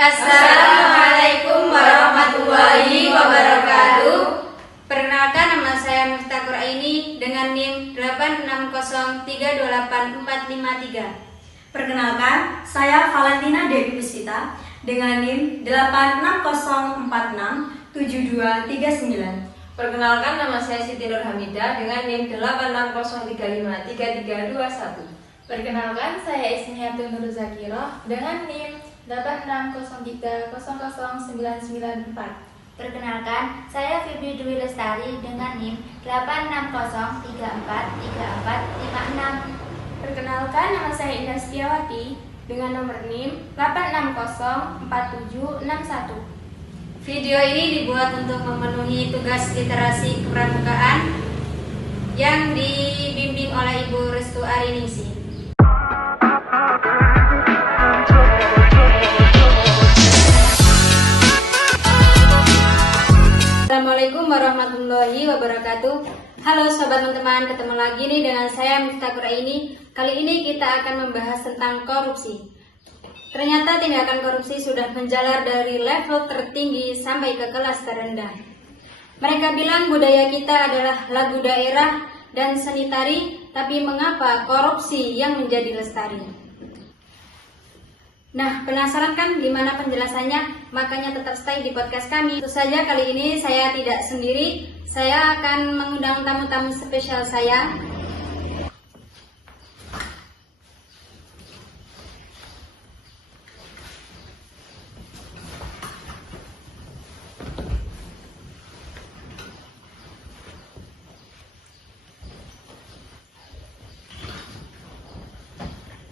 Assalamualaikum warahmatullahi wabarakatuh. Perkenalkan, nama saya Miftah Quraini dengan NIM 860328453. Perkenalkan, saya Valentina Dewi Puspita dengan NIM 860467239. Perkenalkan, nama saya Siti Nur Hamidah dengan NIM 860353321. Perkenalkan, saya Ismiatun Nur Zakirah dengan NIM 860300994. Perkenalkan, saya Fibri Dwi Lestari dengan NIM 860343456. Perkenalkan, nama saya Indah Setiawati dengan nomor NIM 8604761. Video ini dibuat untuk memenuhi tugas literasi kepramukaan yang dibimbing oleh Ibu Restu Ariningsi. Assalamualaikum warahmatullahi wabarakatuh. Halo sobat teman-teman, ketemu lagi nih dengan saya Miftah Quraini. Kali ini kita akan membahas tentang korupsi. Ternyata tindakan korupsi sudah menjalar dari level tertinggi sampai ke kelas terendah. Mereka bilang budaya kita adalah lagu daerah dan seni tari, tapi mengapa korupsi yang menjadi lestari? Nah, penasaran kan gimana penjelasannya? Makanya tetap stay di podcast kami. Tentu saja kali ini saya tidak sendiri. Saya akan mengundang tamu-tamu spesial saya.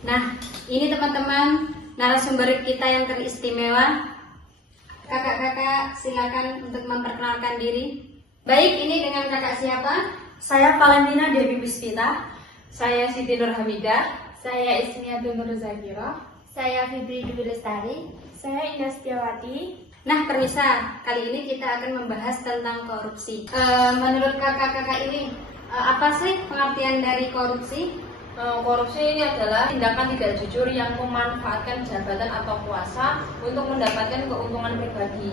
Nah, ini teman-teman narasumber kita yang teristimewa. Kakak-kakak silakan untuk memperkenalkan diri. Baik, ini dengan kakak siapa? Saya Valentina Dewi Puspita. Saya Siti Nur Hamidah. Saya Ismiatun Nur Zakirah. Saya Fibri Dwi Lestari. Saya Indah Setiawati. Nah, permisa, kali ini kita akan membahas tentang korupsi. Menurut kakak-kakak ini, apa sih pengertian dari korupsi? Korupsi ini adalah tindakan tidak jujur yang memanfaatkan jabatan atau kuasa untuk mendapatkan keuntungan pribadi.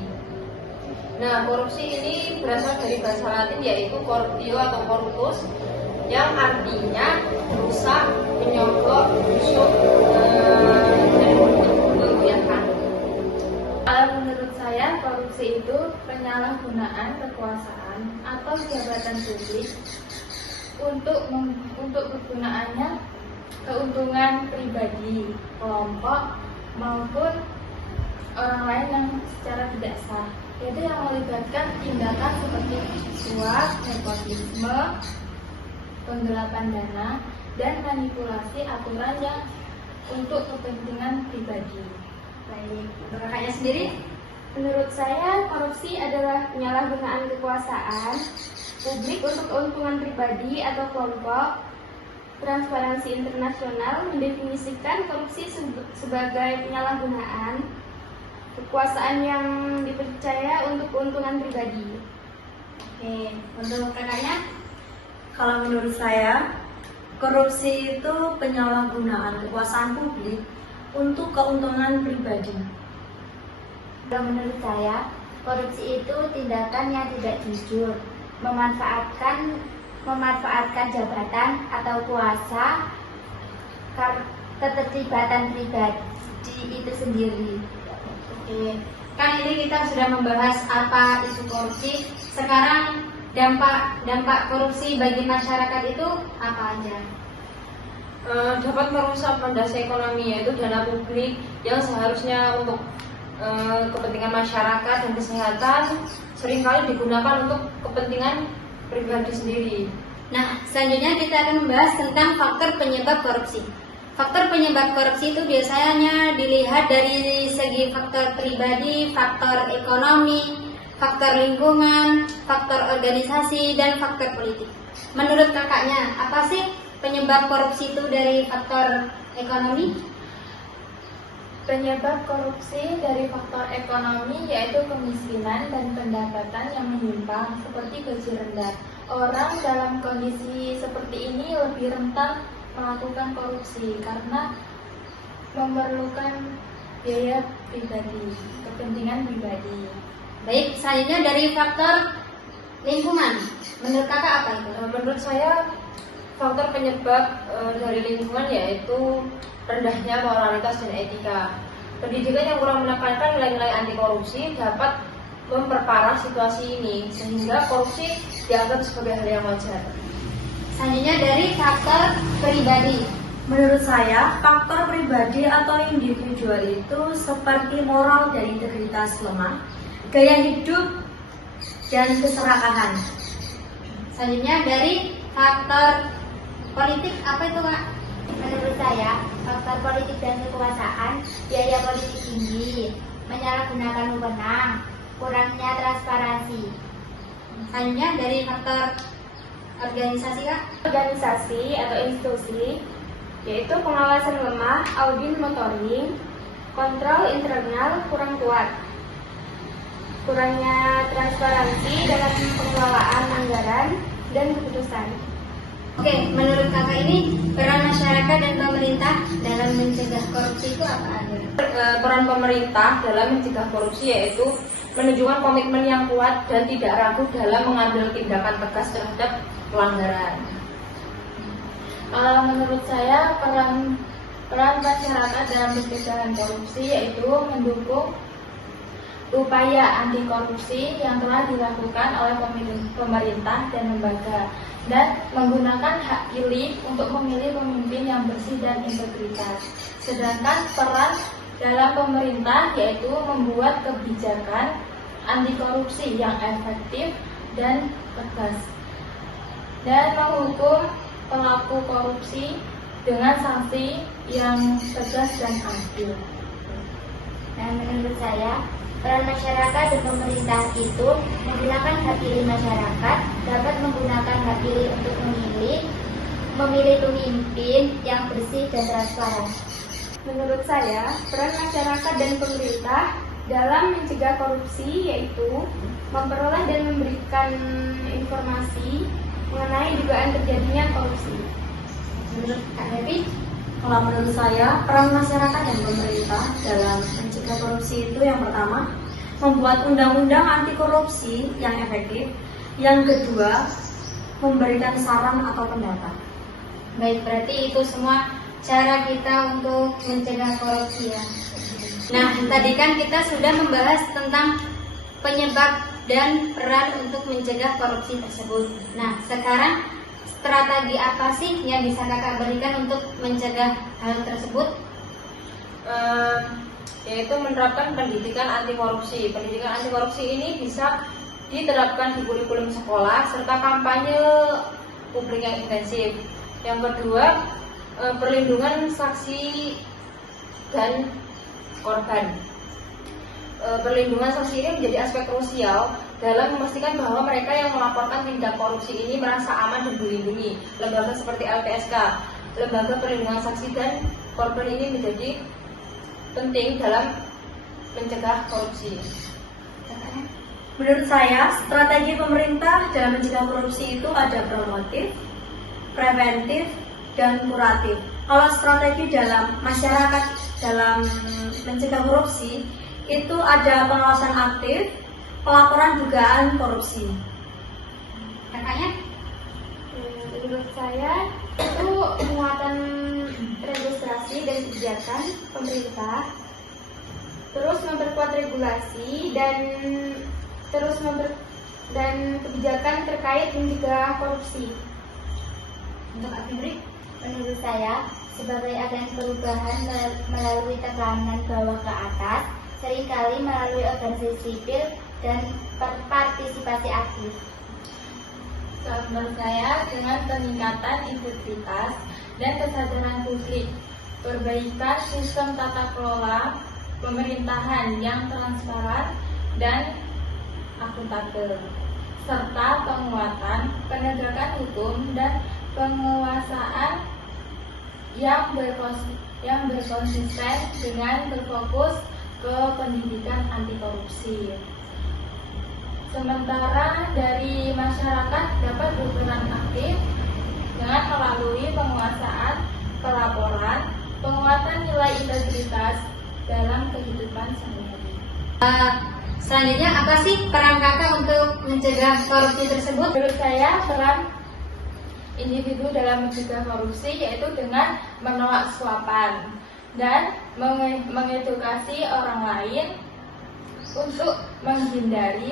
Nah, korupsi ini berasal dari bahasa Latin yaitu corruptio atau corruptus, yang artinya rusak, menyogok, busuk, dan merugikan. Kalau menurut saya, korupsi itu penyalahgunaan kekuasaan atau jabatan publik untuk kegunaannya keuntungan pribadi, kelompok maupun orang lain yang secara tidak sah, yaitu yang melibatkan tindakan seperti suap, nepotisme, penggelapan dana, dan manipulasi aturan yang untuk kepentingan pribadi. Baik, untuk kakaknya sendiri? Menurut saya, korupsi adalah penyalahgunaan kekuasaan publik untuk keuntungan pribadi atau kelompok. Transparansi Internasional mendefinisikan korupsi sebagai penyalahgunaan kekuasaan yang dipercaya untuk keuntungan pribadi. Oke, untuk kakaknya? Kalau menurut saya, korupsi itu penyalahgunaan kekuasaan publik untuk keuntungan pribadi. Kalau menurut saya, korupsi itu tindakan yang tidak jujur, memanfaatkan jabatan atau kuasa, keterlibatan pribadi itu sendiri. Oke, kan ini kita sudah membahas apa isu korupsi. Sekarang dampak korupsi bagi masyarakat itu apa aja? Dapat merusak fondasi ekonomi, yaitu dana publik yang seharusnya untuk kepentingan masyarakat dan kesehatan seringkali digunakan untuk kepentingan pribadi sendiri. Nah, selanjutnya kita akan membahas tentang faktor penyebab korupsi. Faktor penyebab korupsi itu biasanya dilihat dari segi faktor pribadi, faktor ekonomi, faktor lingkungan, faktor organisasi, dan faktor politik. Menurut kakaknya, apa sih penyebab korupsi itu dari faktor ekonomi? Penyebab korupsi dari faktor ekonomi yaitu kemiskinan dan pendapatan yang menyimpang seperti gaji rendah. Orang dalam kondisi seperti ini lebih rentan melakukan korupsi karena memerlukan biaya pribadi, kepentingan pribadi. Baik, selanjutnya dari faktor lingkungan. Menurut kakak apa itu? Menurut saya faktor penyebab dari lingkungan yaitu rendahnya moralitas dan etika. Pendidikan yang kurang menekankan nilai-nilai anti korupsi dapat memperparah situasi ini sehingga korupsi dianggap sebagai hal yang wajar. Selanjutnya dari faktor pribadi. Menurut saya, faktor pribadi atau individual itu seperti moral dan integritas lemah, gaya hidup, dan keserakahan. Selanjutnya dari faktor politik, apa itu Kak? Menurut saya, faktor politik dan kekuasaan, biaya politik tinggi, menyalahgunakan wewenang, kurangnya transparansi. Selanjutnya dari faktor organisasi Kak? Organisasi atau institusi yaitu pengawasan lemah, audit monitoring, kontrol internal kurang kuat, kurangnya transparansi dalam pengelolaan anggaran dan keputusan. Oke, menurut kakak ini peran masyarakat dan pemerintah dalam mencegah korupsi itu apa aja? Peran pemerintah dalam mencegah korupsi yaitu menunjukkan komitmen yang kuat dan tidak ragu dalam mengambil tindakan tegas terhadap pelanggaran. Kalau menurut saya peran masyarakat dalam pencegahan korupsi yaitu mendukung upaya anti korupsi yang telah dilakukan oleh pemerintah dan lembaga dan menggunakan hak pilih untuk memilih pemimpin yang bersih dan integritas. Sedangkan peran dalam pemerintah yaitu membuat kebijakan anti korupsi yang efektif dan tegas dan menghukum pelaku korupsi dengan sanksi yang tegas dan adil. Dan menurut saya, peran masyarakat dan pemerintah itu menggunakan hak pilih masyarakat, dapat menggunakan hak pilih untuk memilih pemimpin yang bersih dan transparan. Menurut saya, peran masyarakat dan pemerintah dalam mencegah korupsi yaitu memperoleh dan memberikan informasi mengenai dugaan terjadinya korupsi. Menurut Kak Devi? Kalau menurut saya, peran masyarakat dan pemerintah dalam mencegah korupsi itu yang pertama, membuat undang-undang anti korupsi yang efektif. Yang kedua, memberikan saran atau pendapat. Baik, berarti itu semua cara kita untuk mencegah korupsi ya. Nah, tadi kan kita sudah membahas tentang penyebab dan peran untuk mencegah korupsi tersebut. Nah, sekarang strategi apa sih yang bisa kakak berikan untuk mencegah hal tersebut? Yaitu menerapkan pendidikan anti korupsi. Pendidikan anti korupsi ini bisa diterapkan di kurikulum sekolah serta kampanye publik yang intensif. Yang kedua, perlindungan saksi dan korban. Perlindungan saksi ini menjadi aspek krusial dalam memastikan bahwa mereka yang melaporkan tindak korupsi ini merasa aman dan dilindungi. Lembaga seperti LPSK, Lembaga Perlindungan Saksi dan Korban ini menjadi penting dalam mencegah korupsi. Menurut saya, strategi pemerintah dalam mencegah korupsi itu ada promotif, preventif, dan kuratif. Kalau strategi dalam masyarakat dalam mencegah korupsi itu ada pengawasan aktif, pelaporan dugaan korupsi. Kakaknya? Menurut saya itu penguatan registrasi dan kebijakan pemerintah, terus memperkuat regulasi dan kebijakan terkait mencegah korupsi. Untuk Kak Fibri? Menurut saya, sebagai agen perubahan melalui tekanan bawah ke atas, seringkali melalui organisasi sipil dan partisipasi aktif. Menurut saya dengan peningkatan integritas dan kesadaran publik, perbaikan sistem tata kelola pemerintahan yang transparan dan akuntabel, serta penguatan penegakan hukum dan penguasaan yang berkonsisten dengan berfokus ke pendidikan anti korupsi. Sementara dari masyarakat dapat berperan aktif dengan melalui penguasaan pelaporan, penguatan nilai integritas, dalam kehidupan sehari-hari. Selanjutnya apa sih peran kakak untuk mencegah korupsi tersebut? Menurut saya peran individu dalam mencegah korupsi yaitu dengan menolak suapan dan mengedukasi orang lain untuk menghindari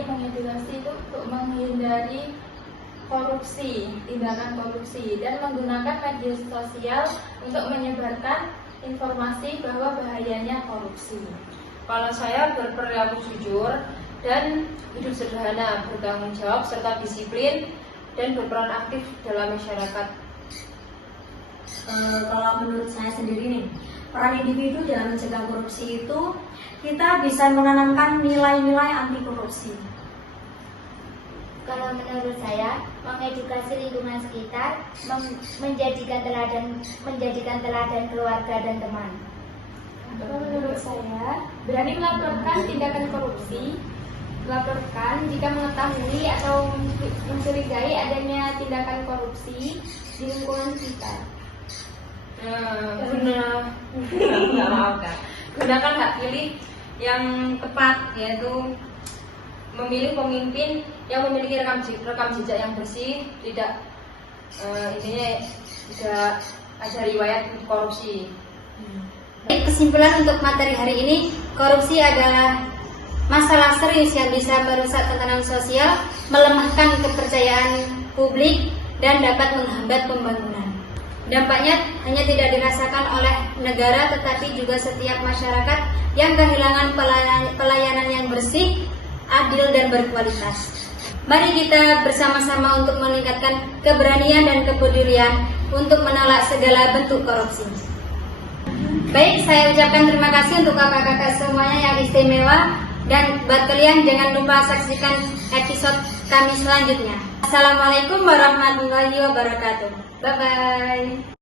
korupsi, tindakan korupsi, dan menggunakan media sosial untuk menyebarkan informasi bahwa bahayanya korupsi. Kalau saya berperilaku jujur dan hidup sederhana, bertanggung jawab serta disiplin dan berperan aktif dalam masyarakat. Kalau menurut saya sendiri nih, peran individu dalam mencegah korupsi itu kita bisa menanamkan nilai-nilai anti korupsi. Kalau menurut saya, mengedukasi lingkungan sekitar, menjadikan teladan keluarga dan teman. Kalau menurut saya, berani melaporkan tindakan korupsi, melaporkan jika mengetahui atau mencurigai adanya tindakan korupsi di lingkungan kita. Gunakan hak pilih yang tepat, yaitu memilih pemimpin yang memiliki rekam jejak yang bersih, tidak ada riwayat korupsi. Kesimpulan untuk materi hari ini, korupsi adalah masalah serius yang bisa merusak tatanan sosial, melemahkan kepercayaan publik, dan dapat menghambat pembangunan. Dampaknya hanya tidak dirasakan oleh negara, tetapi juga setiap masyarakat yang kehilangan pelayanan yang bersih, adil, dan berkualitas. Mari kita bersama-sama untuk meningkatkan keberanian dan kepedulian untuk menolak segala bentuk korupsi. Baik, saya ucapkan terima kasih untuk kakak-kakak semuanya yang istimewa, dan buat kalian jangan lupa saksikan episode kami selanjutnya. Assalamualaikum warahmatullahi wabarakatuh. Bye-bye.